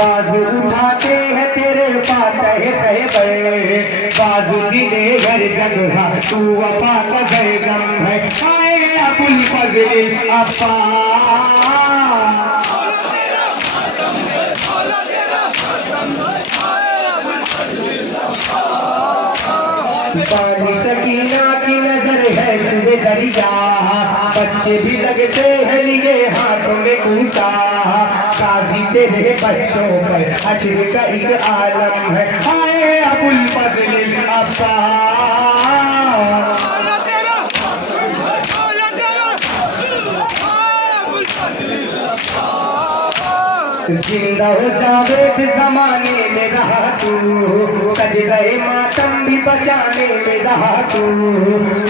बाजू उठाते हैं तेरे फातह कहे बड़े बाजू दिले घर जगह तू वफा का गम है आए अबुल फजल अब्बा बानी सकीना की नजर है सुबह दरिया बच्चे भी लगते हैं लिए हाथों में कूसा काजी तेरे बच्चों पर हश्र का एक आलम है आए अबुल फजल अब्बा जिंदा हो जावे जमाने में रहा तू सज गए मातम भी बचाने में रहा तू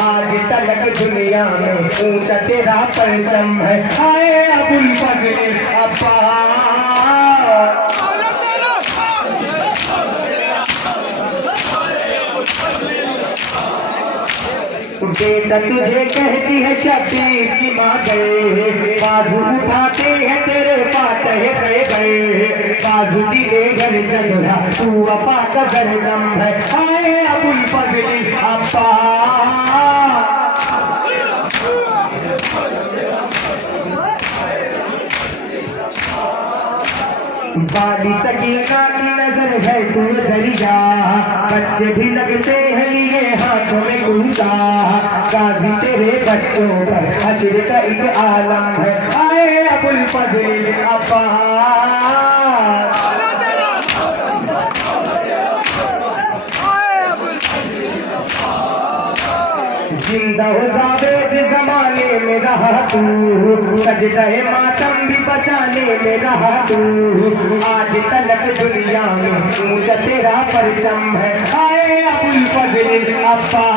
आज तलक दुनिया में ऊंचा तेरा परचम है आए अबुल फजल अब्बा बेटा तुझे कहती है शबीर की माँ गए बाजू उठाते हैं तेरे फातह गए गए बाजू दिले घर जगह तू वफा का गम है आए अबुल फजल अब्बा बाली सकीना की नजर है तू दरिया बच्चे भी लगते हैं लिए हाथों में कूसा गाजी तेरे बच्चों पर हश्र का एक आलम है आए अबुल फजल अब्बा जिंदा हो जावे जमाने में रहा तू सज गए मातम भी बचाने में रहा तू आज तलक दुनिया में ऊंचा तेरा परचम है आए अबुल फजल अब्बा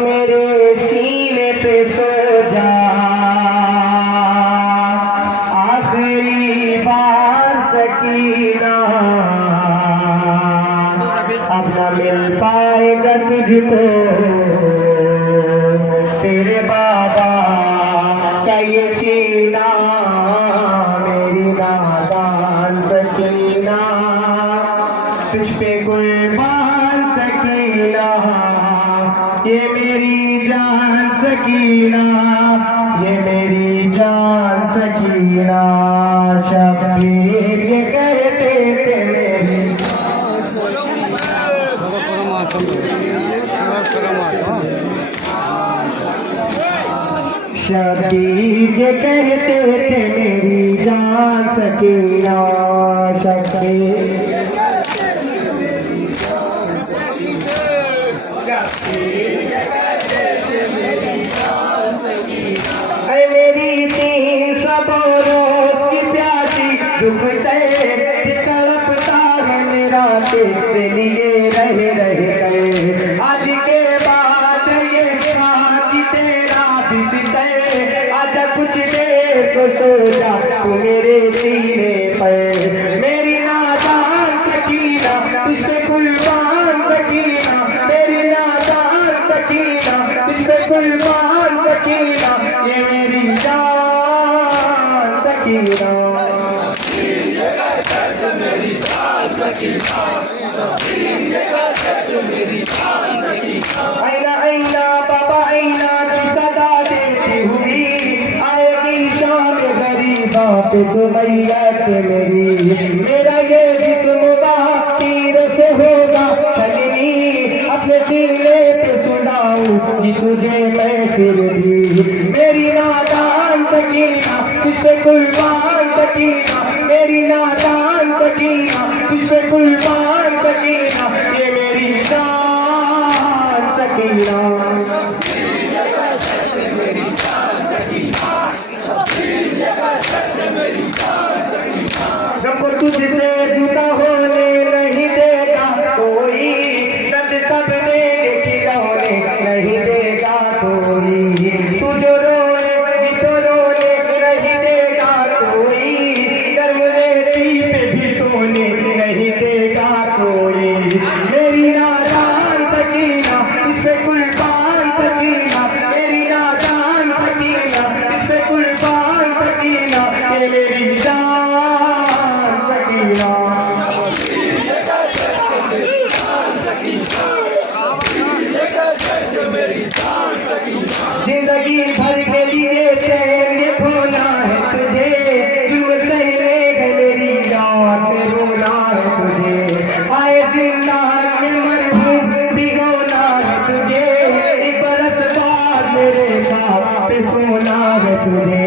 मेरे सीने पे सो जा आखिरी बार सकीना अब न मिल पाएगा तुझको तेरे बाबा का ये सीना मेरी नादान सकीना तुझ पे कुर्बान सकीना ये मेरी जान सकीना ये मेरी जान सकीना शबीर ये कहते थे मेरी शबीर ये कहते थे मेरी जान सकीना शबीर मेरी तीन सब रोज की प्यासी दुख तड़पता है मेरा तेरे लिए रह गए आज के बाद ये साथी तेरा बिस्तर आजा कुछ देर को सो जा तू मेरे सीने पर मेरी नादान सकीना तुझसे कुर्बान सकीना मेरी नादान सकीना तुझसे कुर्बान सकीना ये मेरी जान सकीना आईना आईना बाबा आईना की सदा देती हुई आएगी शाम गरीबा पे तो मैयत मेरी मेरा ये जिस्म तीर से होगा छलनी अपने सीने पे सुनाऊं कि तुझे मैं फिर भी मेरी नादान सकीना तुझसे कुर्बान सकीना मेरी नादान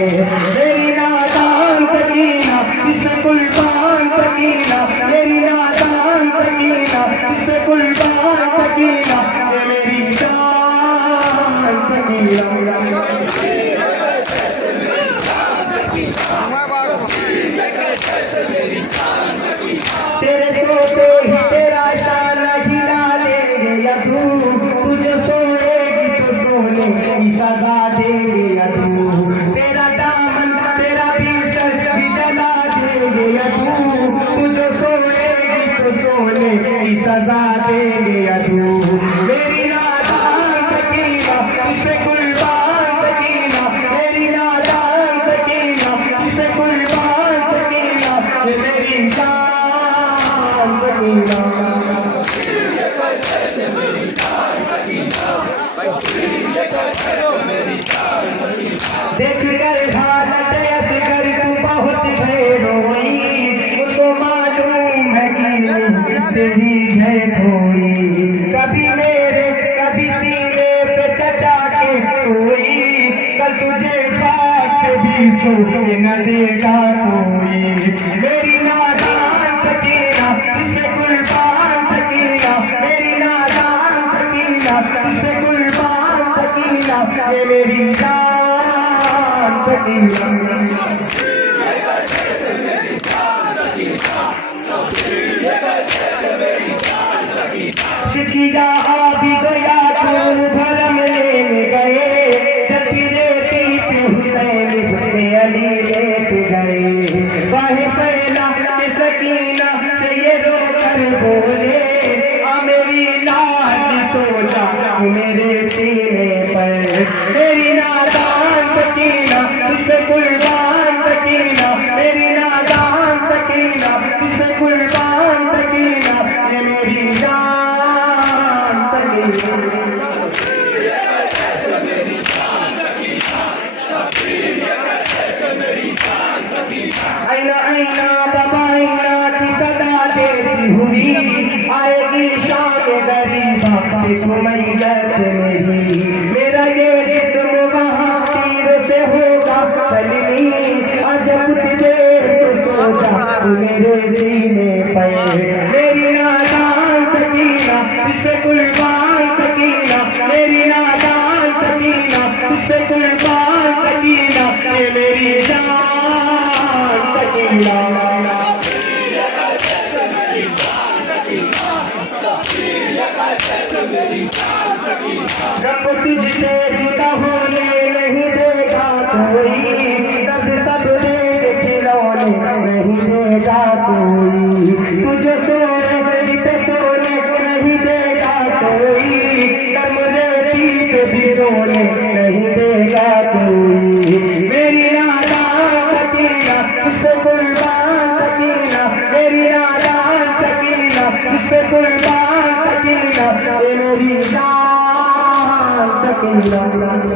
मेरी नादान सकीना इसमें कुर्बान सकीना, मेरी नादान सकीना इसमें कुर्बान सकीना, ये मेरी जान सकीना। तेरे सोते ही तेरा शान हिला देंगे या तू, तुझे सोएगी तो सोने की सजा देंगे या तू, तेरा दामन तेरा बिस्तर भी जला देंगे या तू, तुझे सोएगी तो सोने की सजा देंगे या तू। मेरी नादान सकीना इसमें कुर्बान सकीना, मेरी नादान सकीना इसमें कुर्बान सकीना, ये मेरी जान सकीना। देख कर हालत ऐसे कर तू बहुत रोई, उसको मालूम है कि तेरी है कोई, कभी मेरे कभी सीने पे चचा के कोई, कल तुझे बात भी सोने न देगा कोई। मेरी नादान सकीना इसमें कुर्बान सकीना, मेरी नादान सकीना इसमें कुर्बान सकीना, ये मेरी जान सकीना। शिकिया आ भी गया तू भरम लेने गए, जल्दी रेती पे हुसैन बने अली लेट गए, वाहे पहला सकीना से ये रो कर बोले, आ मेरी लाल सोचा तू मेरे सीने पर, मेरी नादान सकीना इसमें कुर्बान सकीना, मेरी नादान सकीना इसमें कुर्बान सकीना, ये मेरी जान सकीना। आईना आईना दबाईना की सदा देती हुई, आएगी शाम गरीबा देखो मैयत मेरी, मेरा ये जिस्म वहाँ तीर से होगा चलनी, आज कुछ देर तो सो जा मेरे सीने पर, मेरी नादान सकीना इसमें कुर्बान सकीना, मेरी नादान सकीना इसमें कुर्बान सकीना, ये मेरी जान सकीना। रब तुझसे जुदा होने नहीं देगा कोई, तब सब देख खिलौने नहीं देगा कोई, तुझे सोने पे सोने नहीं देगा कोई, दम रेती पे भी सोने नहीं देगा कोई। मेरी नादान सकीना उससे कुर्बान सकीना, मेरी नादान सकीना उससे कुर्बान सकीना, ये मेरी जान सकीना।